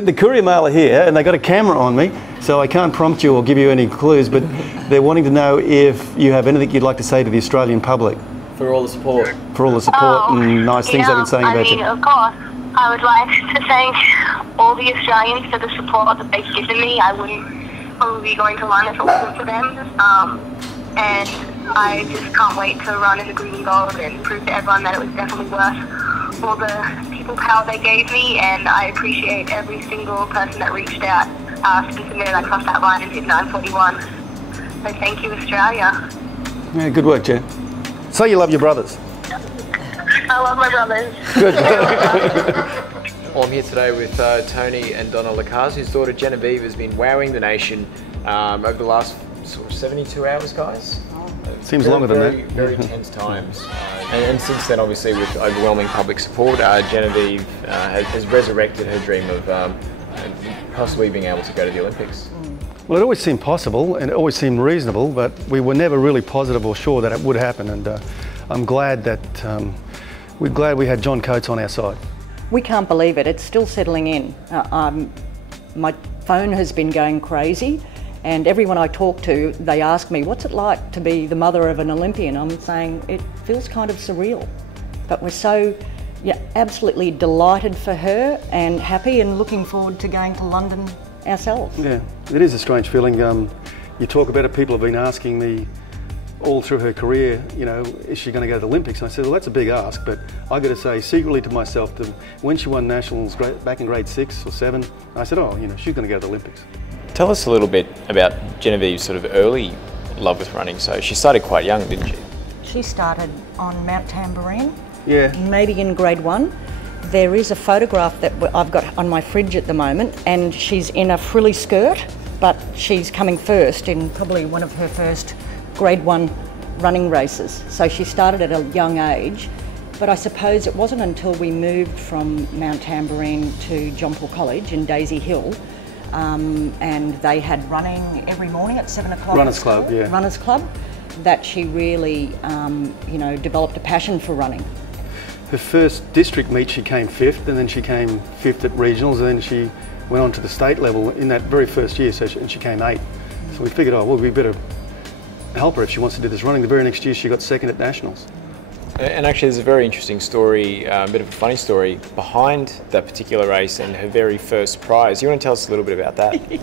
the Courier Mail are here, and they got a camera on me, so I can't prompt you or give you any clues, but they're wanting to know if you have anything you'd like to say to the Australian public. For all the support. For all the support and nice things they've been saying about you. Of course, I would like to thank all the Australians for the support that they've given me. I wouldn't probably be going to run if it wasn't for them. And I just can't wait to run in the green and gold and prove to everyone that it was definitely worth all the people power they gave me, and I appreciate every single person that reached out since the minute I crossed that line and hit 9:41. So thank you, Australia. Yeah, good work, Jen. So you love your brothers? I love my brothers. Good. Well, I'm here today with Tony and Donna Lacaze, whose daughter Genevieve has been wowing the nation over the last sort of 72 hours, guys. Seems longer than that. Very tense times. And since then, obviously, with overwhelming public support, Genevieve has resurrected her dream of possibly being able to go to the Olympics. Well, it always seemed possible and it always seemed reasonable, but we were never really positive or sure that it would happen. And I'm glad that we had John Coates on our side. We can't believe it. It's still settling in. My phone has been going crazy. And everyone I talk to, they ask me, what's it like to be the mother of an Olympian? I'm saying it feels kind of surreal. But we're so absolutely delighted for her and happy and looking forward to going to London ourselves. Yeah, it is a strange feeling. You talk about it, people have been asking me all through her career, you know, is she going to go to the Olympics? And I said, well, that's a big ask, but I got to say secretly to myself that when she won nationals back in grade 6 or 7, I said, oh, you know, she's going to go to the Olympics. Tell us a little bit about Genevieve's sort of early love with running. So she started quite young, didn't she? She started on Mount Tambourine, maybe in grade 1. There is a photograph that I've got on my fridge at the moment, and she's in a frilly skirt, but she's coming first in probably one of her first grade 1 running races. So she started at a young age, but I suppose it wasn't until we moved from Mount Tambourine to John Paul College in Daisy Hill, and they had running every morning at 7 o'clock. Runners Club, yeah. Runners Club, that she really, developed a passion for running. Her first district meet she came 5th, and then she came 5th at regionals, and then she went on to the state level in that very first year, and she came 8th. So we figured, oh, well, we better help her if she wants to do this running. The very next year she got 2nd at nationals. And actually there's a very interesting story, a bit of a funny story, behind that particular race and her very first prize. You want to tell us a little bit about that?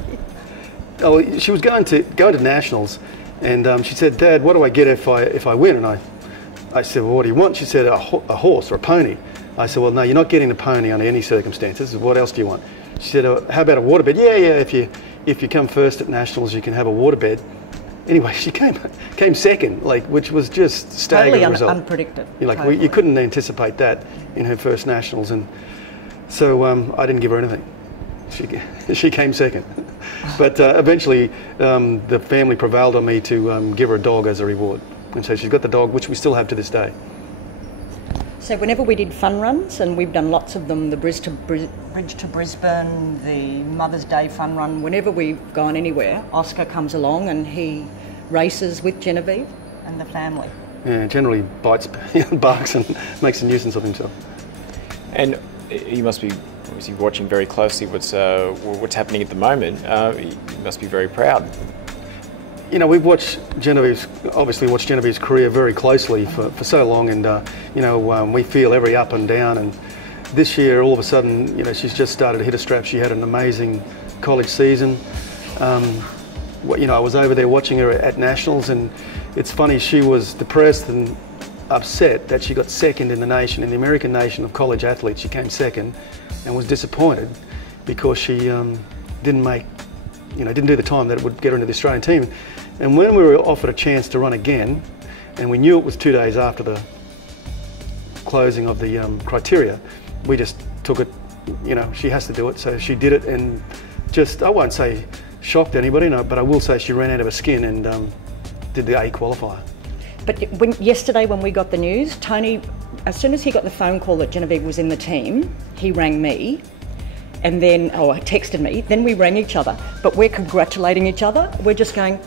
Oh, she was going to nationals, and she said, Dad, what do I get if I win? And I said, well, what do you want? She said, a horse or a pony. I said, well, no, you're not getting the pony under any circumstances. What else do you want? She said, how about a waterbed? Yeah, if you come first at nationals, you can have a waterbed. Anyway, she came 2nd, which was just staggering totally result. Unpredicted. Totally. You couldn't anticipate that in her first nationals, and so I didn't give her anything. She came 2nd, but eventually the family prevailed on me to give her a dog as a reward, and so she's got the dog, which we still have to this day. So whenever we did fun runs, and we've done lots of them, the Bridge to Brisbane, the Mother's Day fun run, whenever we've gone anywhere, Oscar comes along and he races with Genevieve and the family. Yeah, generally bites, barks and makes a nuisance of himself. And you must be obviously watching very closely what's happening at the moment. You must be very proud. You know, we've watched Genevieve's career very closely for so long, and we feel every up and down. And this year, all of a sudden, you know, she's just started to hit a strap. She had an amazing college season. I was over there watching her at nationals, and it's funny, she was depressed and upset that she got 2nd in the nation, in the American nation of college athletes. She came 2nd, and was disappointed because she didn't do the time that it would get her into the Australian team. And when we were offered a chance to run again, and we knew it was 2 days after the closing of the criteria, we just took it, you know, she has to do it, so she did it, and just, I won't say shocked anybody, no, but I will say she ran out of her skin and did the A qualifier. But yesterday when we got the news, Tony, as soon as he got the phone call that Genevieve was in the team, he rang me, and then, texted me, then we rang each other, but we're congratulating each other. We're just going,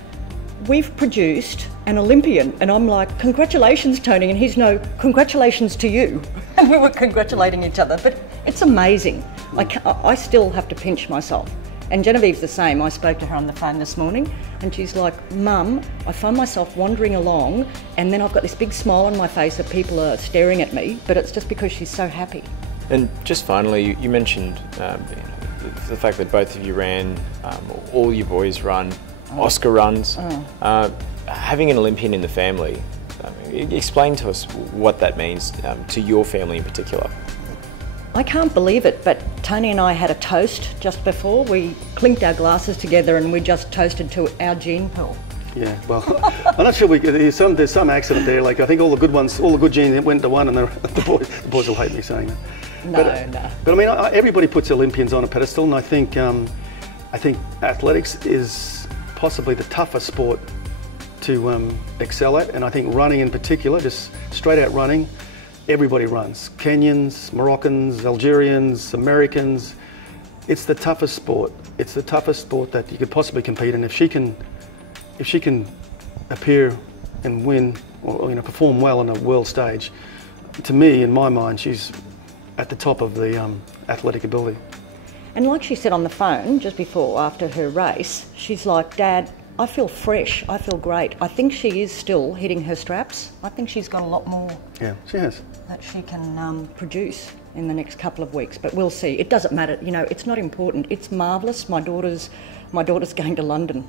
we've produced an Olympian, and I'm like, congratulations, Tony, and he's no, congratulations to you. And we were congratulating each other, but It's amazing. I still have to pinch myself. And Genevieve's the same. I spoke to her on the phone this morning and she's like, Mum, I find myself wandering along and then I've got this big smile on my face that people are staring at me, but it's just because she's so happy. And just finally, you mentioned the fact that both of you ran, all your boys run, Oscar runs. Having an Olympian in the family, explain to us what that means to your family in particular. I can't believe it, but Tony and I had a toast just before. We clinked our glasses together and we just toasted to our gene pool. Yeah, well, I'm not sure there's some accident there. Like I think all the good ones, all the good genes went to one, and the boys will hate me saying that. No. But I mean, everybody puts Olympians on a pedestal, and I think athletics is possibly the toughest sport to excel at, and I think running in particular, just straight out running. Everybody runs. Kenyans, Moroccans, Algerians, Americans. It's the toughest sport. It's the toughest sport that you could possibly compete in. If she can appear and win or perform well on a world stage, to me, in my mind, she's at the top of the athletic ability. And like she said on the phone just before, after her race, she's like, Dad, I feel fresh, I feel great. I think she is still hitting her straps. I think she's got a lot more. Yeah, she has. That she can produce in the next couple of weeks, but we'll see. It doesn't matter, it's not important. It's marvellous. My daughter's going to London.